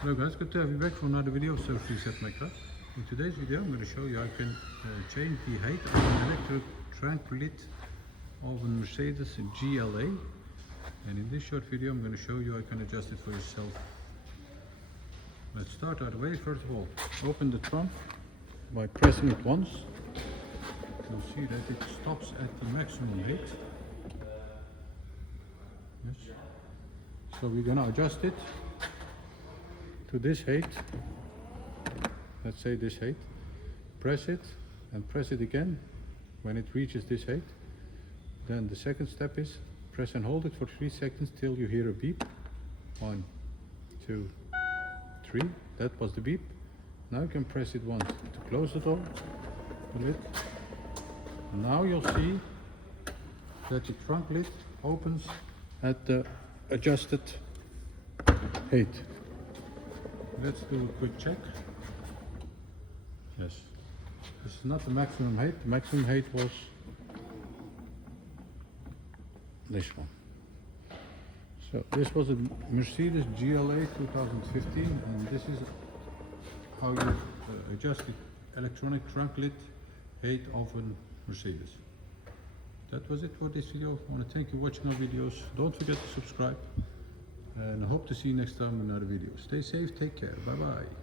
Hello guys, good to have you back for another video of Service Reset My Car. In today's video I'm going to show you how you can change the height of an electric trunk lid of a Mercedes GLA. And in this short video I'm going to show you how you can adjust it for yourself. Let's start right away. First of all, open the trunk by pressing it once. You'll see that it stops at the maximum height. Yes. So we're going to adjust it to this height. Let's say this height. Press it and press it again when it reaches this height. Then the second step is press and hold it for 3 seconds till you hear a beep. 1, 2, 3. That was the beep. Now you can press it once to close the door, the lid. And now you'll see that the trunk lid opens at the adjusted height. Let's do a quick check. Yes, this is not the maximum height. The maximum height was this one. So this was a Mercedes GLA 2015, and this is how you adjust the electronic trunk lid height of a Mercedes. That was it for this video. I want to thank you for watching our videos. Don't forget to subscribe, and I hope to see you next time in another video. Stay safe, take care, bye bye.